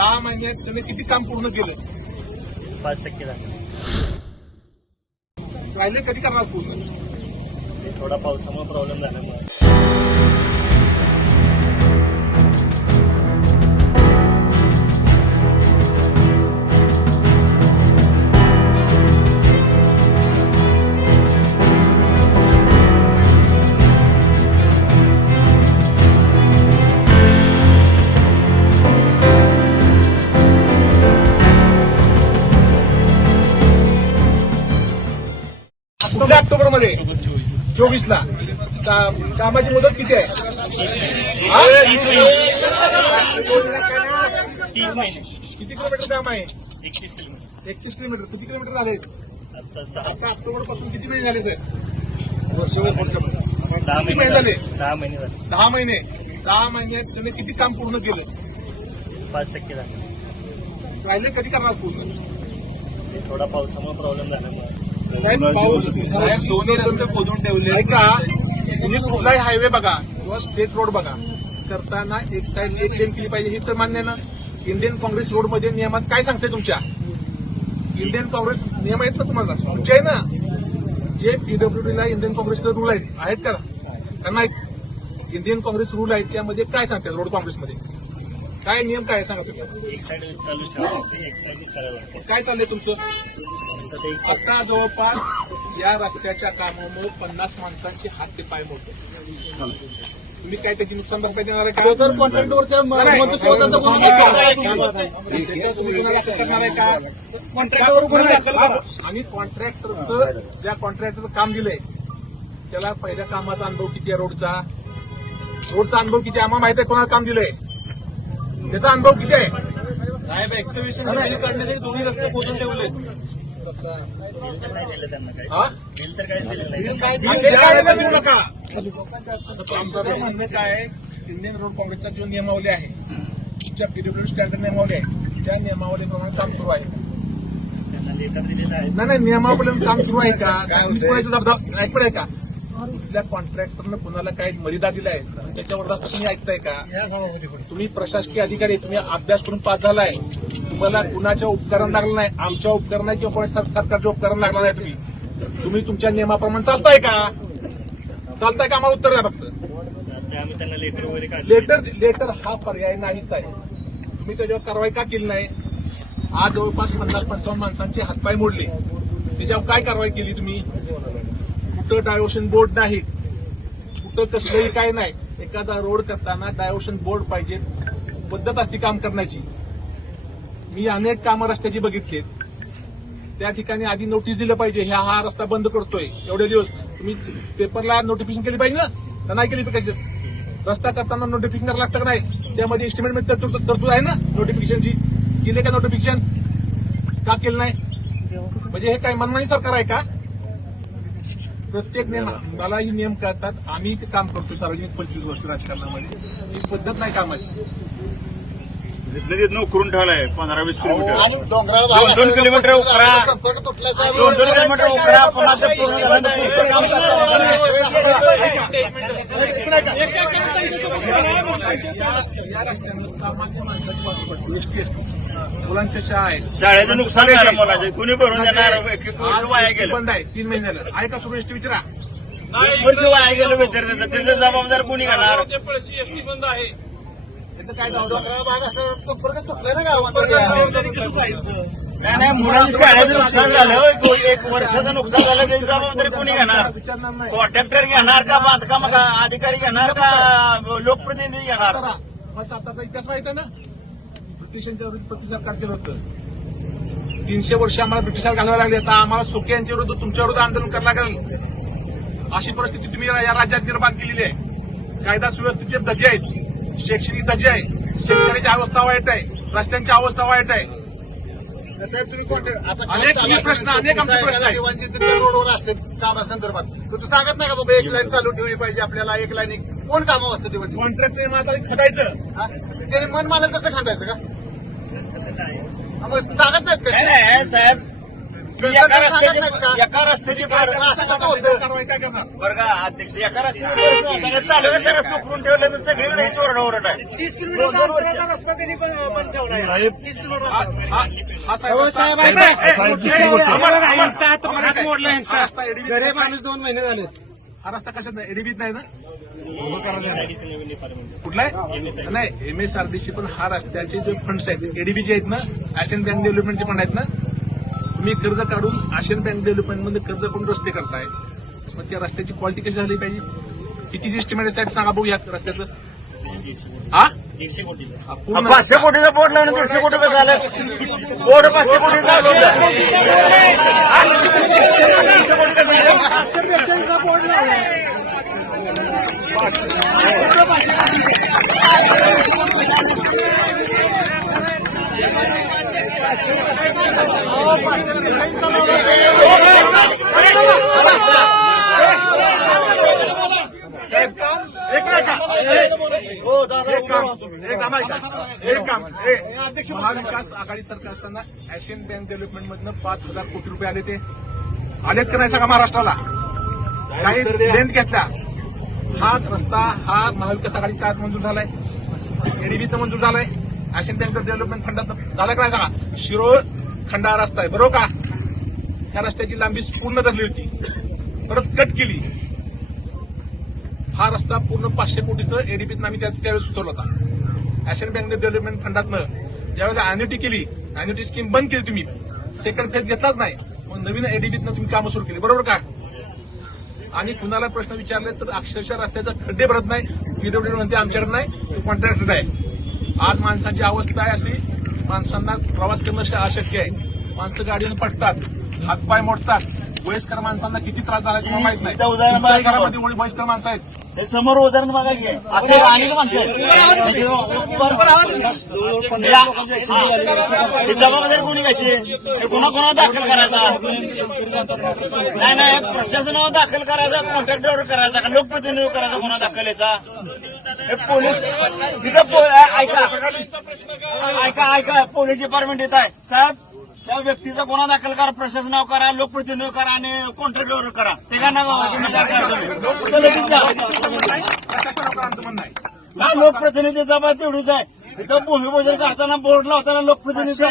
दहा महिन्यात तुम्ही किती काम पूर्ण केलं? पाच टक्के झाले. राहिले कधी करणार पूर्ण? थोडा पावसामुळे प्रॉब्लेम झाल्यामुळे. मध्ये? चोवीस ला कामाची मुदत किती आहे? तीस महिने. किती किलोमीटर काम आहे? एकतीस किलोमीटर. एकतीस किलोमीटर. किती किलोमीटर झाले? आता ऑक्टोबरपासून किती महिने झाले सर? वर्षभर पुढच्या किती महिने झाले? झाले. दहा महिने झाले. दहा महिने. दहा महिन्यात तुम्ही किती काम पूर्ण केलं? पाच टक्के झाले. राहिले कधी करणार पूर्ण? थोडा पावसामुळे प्रॉब्लेम झाल्यामुळे साहेब पाऊस साहेब दोन्ही रस्ते खोदून ठेवले ऐका तुम्ही कुठलाही हायवे बघा किंवा स्टेट रोड बघा. करताना एक साईड एक लेन केली पाहिजे हे तर मान्य ना? इंडियन काँग्रेस रोडमध्ये नियमात काय सांगते तुमच्या? इंडियन काँग्रेस नियम आहेत ना तुम्हाला? तुमचे आहे ना? जे पीडब्ल्यूडी ला इंडियन काँग्रेसचे रूल आहेत आहेत का नाहीत इंडियन काँग्रेस रूल आहेत त्यामध्ये काय सांगतात रोड काँग्रेसमध्ये काय नियम काय आहे? सांगा तुम्ही. एक साईड चालू करायला लागते. काय चाललंय तुमचं? आता ते एक आता जवळपास या रस्त्याच्या कामामुळे पन्नास माणसांचे हात ते पाय मोडले. तुम्ही काय त्याची नुकसान भरपाई देणार आहे का? तर त्याच्या तुम्ही गुन्हा दाखल करणार आहे का? कॉन्ट्रॅक्टवर गुन्हा दाखल करा. आणि कॉन्ट्रॅक्टरचं ज्या कॉन्ट्रॅक्टरचं काम दिलंय त्याला पहिल्या कामाचा अनुभव किती आहे रोडचा? रोडचा अनुभव किती आहे? आम्हाला माहिती आहे कोणाला काम दिलंय. त्याचा अनुभव किती आहे? साहेब एक्झिबिशन करण्यासाठी दोन्ही रस्ते खोदून ठेवले बिल तर नाही दिलं त्यांना काही हा बिल तर काहीच दिलं नाही बिल द्यायला देऊ नका आमचं म्हणणं काय आहे, इंडियन रोड काँग्रेसचा जो नियमावली आहे तुमच्या पीडब्ल्यू स्टँडर्ड नियमावली आहे त्या नियमावलीप्रमाणे काम सुरू आहे. त्यांना लेटर दिलेलं आहे. नाही नाही नियमावलीप्रमाणे काम सुरू आहे का? दबदबा ऐकलं आहे का? कुठल्या कॉन्ट्रॅक्टरनं कुणाला काही मर्यादा दिल्या आहेत त्याच्यावर तुम्ही ऐकताय का? तुम्ही प्रशासकीय अधिकारी तुम्ही अभ्यास करून पास झालाय. तुम्हाला कुणाच्या उपकरण लागलं नाही? आमच्या उपकरण नाही किंवा सर- सरकारचे उपकरण लागलं नाही तुम्ही? तुम्ही तुमच्या नियमाप्रमाणे चालताय का? चालताय का? आम्हाला उत्तर द्या फक्त. लेटर लेटर लेटर हा पर्याय नाहीच आहे तुम्ही त्याच्यावर कारवाई का केली नाही? आज जवळपास पन्नास पंचावन्न माणसांचे हातपाय मोडले. त्याच्यावर काय कारवाई केली तुम्ही? कुठं डायव्हर्शन बोर्ड नाही कुठं कसलंही काय नाही. एखादा रोड करताना डायव्हर्शन बोर्ड पाहिजे. पद्धत असते काम करण्याची. मी अनेक कामं रस्त्याची बघितली त्या ठिकाणी आधी नोटीस दिलं पाहिजे ह्या हा रस्ता बंद करतोय. एवढे दिवस तुम्ही पेपरला नोटिफिकेशन केली पाहिजे ना? नाही केली पाहिजे? रस्ता करताना नोटिफिकेशन करायला लागतं का नाही? त्यामध्ये एस्टिमेट तरतूद तरतूद आहे ना नोटिफिकेशनची केले का नोटिफिकेशन का केलं नाही? म्हणजे हे काय मनमानी सरकार आहे का? प्रत्येक नियम मला ही नियम कळतात आम्ही ते काम करतो सार्वजनिक पंचवीस वर्ष राजकारणामध्ये. ही पद्धत नाही कामाची. तिथलं तिथनं उकरून ठेवलंय पंधरा वीस किलोमीटर. दोन दोन किलोमीटर उकरा. दोन दोन किलोमीटर उकरा. पुन्हा ते पूर्ण झाल्यानंतर पुढचं काम या- या रस्त्यानं सामान्य माणसाची एसटी असते. मुलांच्या शाळा आहेत. शाळेचं नुकसान झालं मुलाचं. कुणी भरून देणार? एक एक वर्ष वाया गेलं. बंद आहे. तीन महिन्याला आहे का विचारा. एक वर्ष वाया गेलं विद्यार्थ्याचं. त्याचं जबाबदार कोणी घेणार? काय तुटला ना गावात. नाही नाही मुलांचं शाळेचं नुकसान झालं. एक- एक वर्षाचं नुकसान झालं. त्याची जबाबदारी कोणी घेणार? विचारणार नाही. कॉन्ट्रॅक्टर घेणार का? बांधकाम का? अधिकारी घेणार का? लोकप्रतिनिधी घेणार? सातारचा इतिहास माहीत आहे ना? ब्रिटिशांच्या विरुद्ध प्रति सरकार केलं होतं? तीनशे वर्ष आम्हाला ब्रिटिशाला घालवायला लागले. आता आम्हाला सोके यांच्या विरुद्ध तुमच्या विरुद्ध आंदोलन करायला लागेल. अशी परिस्थिती तुम्ही या राज्यात निर्माण केलेली आहे. कायदा सुव्यवस्थेचे धजे आहेत. शैक्षणिक धजे आहे शेतकऱ्याची अवस्था वाईट आहे. रस्त्यांची अवस्था वाईट आहे. अनेक काम प्रश्न, अनेक आमचे प्रश्न रोडवर असेल कामासंदर्भात. तर तू सांगत नाही का बाबा एक लाईन चालू ठेवली पाहिजे आपल्याला एक लाईन कोण कामावर असतं तेव्हा कॉन्ट्रॅक्टर माता खटायचं? त्याने मन मानलं तसं खांदायचं का? सांगत नाहीत नाही का नाही साहेब की एका रस्त्याची एका रस्त्याची फार असं कसं होतं कारवाई काय करणार? बरं का अध्यक्ष एका रस्त्याची तालुक्यात रस्ता उकरून ठेवले तर सगळीकडे ही ओरड आहे. तीस किलोमीटर अंतराचा रस्ता त्यांनी पण ठेवला साहेब तीस हा हा- हा? मोडला हा यांचा नाही. माणूस दोन महिने झाले हा रस्ता कशात नाही? एडीबीत नाही ना? कुठला आहे नाही एम एस आरडीसी पण हा रस्त्याचे जे फंड्स आहेत एडीबीचे आहेत ना आशियन बँक डेव्हलपमेंटचे फंड आहेत ना तुम्ही कर्ज काढून आशियन बँक डेव्हलपमेंटमध्ये कर्ज करून रस्ते करताय? मग त्या रस्त्याची क्वालिटी कशी झाली पाहिजे? किती एस्टिमेट साहेब सांगा बघू या रस्त्याचं. हा? दीडशे कोटी पाचशे कोटीचा बोर्ड दीडशे कोटी झालं. बोर्ड पाचशे कोटीचा कोटी एक का? काम काम काम महाविकास आघाडी सरकार असताना एशियन बँक डेव्हलपमेंट मधनं पाच हजार कोटी रुपये आले ते आलेत का नाही सगळ्या महाराष्ट्राला काही लेंथ घेतल्या हा रस्ता हा महाविकास आघाडीच्या काळात मंजूर झालाय? एडीबीचं मंजूर झालाय. आशियन बँक डेव्हलपमेंट फंडात झाला का नाही सांगा? शिरोळ खंडा रस्ता आहे बरोबर का? त्या रस्त्याची लांबी पूर्ण धरली होती. परत कट केली. हा रस्ता पूर्ण पाचशे कोटीचं एडीबीत आम्ही त्या- त्यावेळेस सुचवला होता. आशियन बँक डेव्हलपमेंट फंडातनं ज्यावेळेस अॅन्युटी केली अॅन्युटी स्कीम बंद केली तुम्ही. सेकंड फेज घेतलाच नाही. मग नवीन एडीबीतनं तुम्ही कामं सुरू केली. बरोबर का? आणि कुणाला प्रश्न विचारले तर अक्षरशः रस्त्याचा खड्डे भरत नाही. पीडब्ल्यू म्हणते आमच्याकडे नाही कॉन्ट्रॅक्टर आहे. आज माणसाची अवस्था आहे अशी. माणसांना प्रवास करणं अशक्य आहे. माणसं गाडीनं पडतात हातपाय मोडतात. वयस्कर माणसांना किती त्रास झाला तुम्हाला माहीत नाही. घरामध्ये वय- वयस्कर माणसं आहेत. हे समोर उदाहरण बघा की. असे अनेक माणसं आहेत. या- ही. जबाबदारी कोणी घ्यायची? हे कोणा कोणा दाखल करायचा? नाही नाही. प्रशासनावर दाखल करायचा कॉन्ट्रॅक्टरवर करायचा का लोकप्रतिनिधी करायचा कोणा दाखल याचा हे पोलीस तिथं ऐका. ऐका ऐका. पोलीस डिपार्टमेंट येत आहे. साहेब त्या व्यक्तीचा गुन्हा दाखल करा प्रशासनावर करा लोकप्रतिनिधी करा आणि कॉन्ट्रॅक्टरवर करा. ते हा लोकप्रतिनिधी जबाब तेवढीच आहे. तिथं भूमिपूजन करताना बोर्ड लावताना लोकप्रतिनिधी